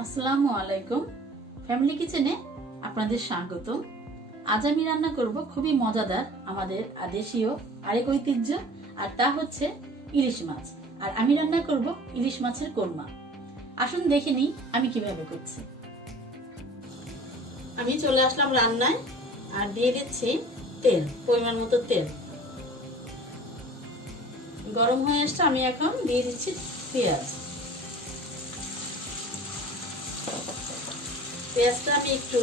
আসসালামু আলাইকুম। ফ্যামিলি কিচেনে আপনাদের স্বাগতম। আজ আমি রান্না করব খুবই মজাদার আমাদের দেশীয় আরেক ঐতিহ্য, আর তা হচ্ছে ইলিশ মাছ। আর আমি রান্না করব ইলিশ মাছের কোরমা। আসুন দেখে নিই আমি কিভাবে করছি। আমি চলে আসলাম রান্নায় আর দিয়ে দিচ্ছি তেল, পরিমাণ মতো তেল। গরম হয়ে আসছে, আমি এখন দিয়ে দিচ্ছি পেঁয়াজ। পেঁয়াজটা আমি একটু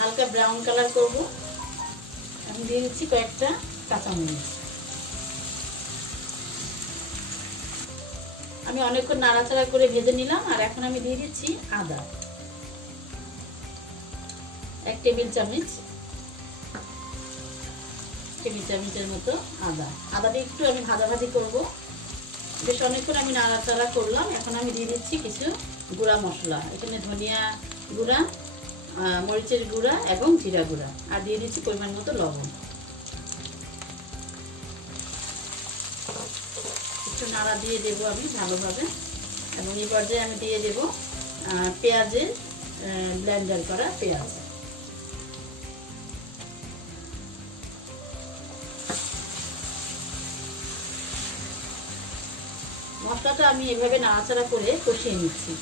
হালকা ব্রাউন কালার করব। আমি দিয়ে দিচ্ছি কয়েকটা কাঁচামরিচ। আমি অনেকক্ষণ নাড়াচাড়া করে ভেজে নিলাম। আর এখন আমি দিয়ে দিচ্ছি আদা, 1 টেবিল চামচের মতো আদা। আদাটা একটু আমি ভাজাভাজি করব। বেশ অনেকক্ষণ আমি নাড়াচাড়া করলাম। এখন আমি দিয়ে দিচ্ছি কিছু গুঁড়া মশলা। এখানে ধনিয়া গুঁড়া, মরিচের গুঁড়া এবং জিরা গুঁড়া, আর দিয়ে দিচ্ছি পরিমাণ মতো লবণ। একটু নাড়া দিয়ে দেবো আমি ভালোভাবে। এবং এই পর্যায়ে আমি দিয়ে দেবো পেঁয়াজের ব্লেন্ডার করা পেঁয়াজ। মশলাটা আমি এভাবে নাড়াচাড়া করে কষিয়ে নিচ্ছি।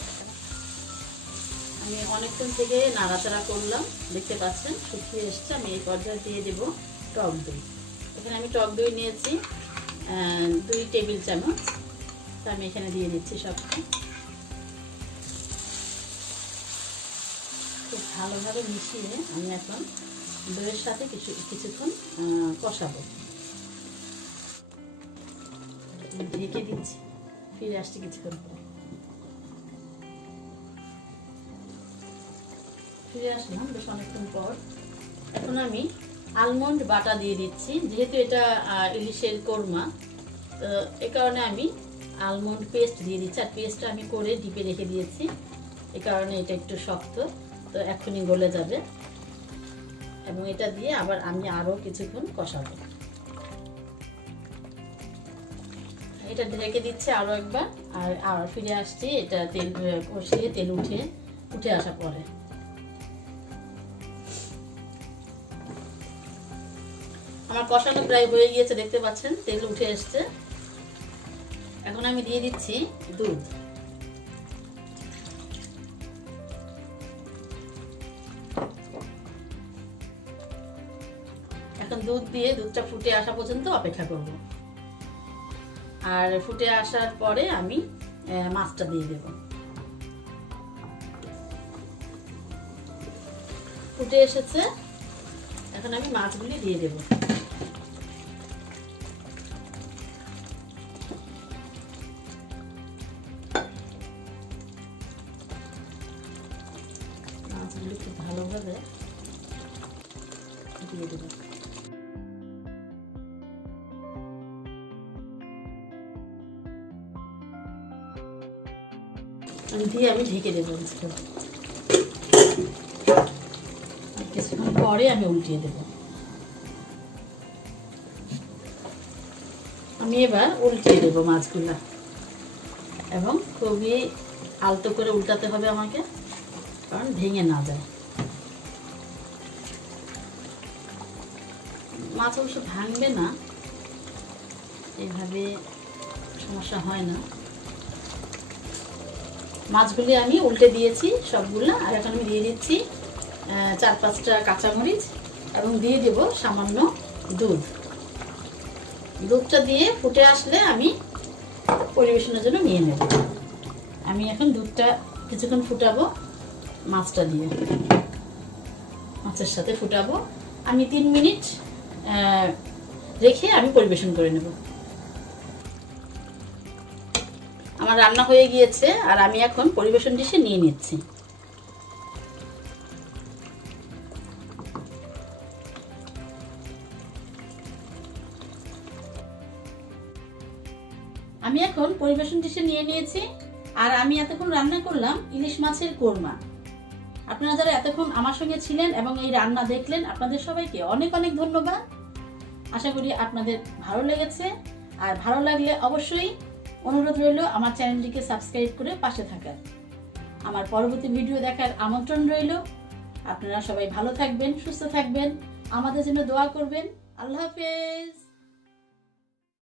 আমি অনেকক্ষণ থেকে নাড়াচাড়া করলাম, দেখতে পাচ্ছেন শুকিয়ে এসছে। আমি এই পর্যায়ে দিয়ে দেব টক দই। এখানে আমি টক দই নিয়েছি 2 টেবিল চামচ। তা আমি এখানে দিয়ে দিচ্ছি সবটা। খুব ভালোভাবে মিশিয়ে আমি এখন দইয়ের সাথে কিছুক্ষণ কষাবো। ঢেকে দিচ্ছি, ফিরে আসছি কিছুক্ষণ পর। ফিরে আসলাম বেশ অনেকক্ষণ পর। এখন আমি আলমন্ড বাটা দিয়ে দিচ্ছি। যেহেতু এটা ইলিশের কোরমা, তো এই কারণে আমি আলমন্ড পেস্ট দিয়ে দিচ্ছি। আর পেস্টটা আমি করে ডিপে রেখে দিয়েছি, এই কারণে এটা একটু শক্ত, তো এখনই গলে যাবে। এবং এটা দিয়ে আবার আমি আরও কিছুক্ষণ কষাবো। এটা ঢেকে দিচ্ছি আরও একবার। আর ফিরে আসছি এটা তেল কষিয়ে তেল উঠে আসা পরে। আমার কষানো প্রায় হয়ে গিয়েছে, দেখতে পাচ্ছেন তেল উঠে এসছে। এখন আমি দিয়ে দিচ্ছি দুধ। এখন দুধ দিয়ে দুধটা ফুটে আসা পর্যন্ত অপেক্ষা করব। আর ফুটে আসার পরে আমি মাছটা দিয়ে দেব। ফুটে এসেছে, এখন আমি মাছগুলি দিয়ে দেব। মাছগুলি খুব ভালোভাবে দিয়ে দেব। দিয়ে আমি ঢেকে দেবো। কিছুক্ষণ পরে আমি উল্টিয়ে দেব। আমি এবার উল্টিয়ে দেবো মাছগুলা, এবং খুবই আলতো করে উল্টাতে হবে আমাকে, কারণ ভেঙে না যায়। মাছ অবশ্য ভাঙবে না, এইভাবে সমস্যা হয় না। মাছগুলি আমি উল্টে দিয়েছি সবগুলো। আর এখন আমি দিয়ে দিচ্ছি 4-5টা কাঁচামরিচ এবং দিয়ে দেব সামান্য দুধ। দুধটা দিয়ে ফুটে আসলে আমি পরিবেশনের জন্য নিয়ে নেব। আমি এখন দুধটা কিছুক্ষণ ফুটাবো মাছটা দিয়ে, মাছের সাথে ফুটাবো। আমি 3 মিনিট রেখে আমি পরিবেশন করে নেব। আমার রান্না হয়ে গিয়েছে, আর আমি এখন পরিবেশন ডিশে নিয়ে নিচ্ছি। আমি এখন পরিবেশন ডিশে নিয়ে নিয়েছি। আর আমি এতক্ষণ রান্না করলাম ইলিশ মাছের কোরমা। আপনারা যারা এতক্ষণ আমার সঙ্গে ছিলেন এবং এই রান্না দেখলেন, আপনাদের সবাইকে অনেক অনেক ধন্যবাদ। আশা করি আপনাদের ভালো লেগেছে। আর ভালো লাগলে অবশ্যই অনুরোধ রইল আমার চ্যানেলটিকে সাবস্ক্রাইব করে পাশে থাকার। আমার পরবর্তী ভিডিও দেখার আমন্ত্রণ রইল। আপনারা সবাই ভালো থাকবেন, সুস্থ থাকবেন, আমাদের জন্য দোয়া করবেন। আল্লাহ হাফেজ।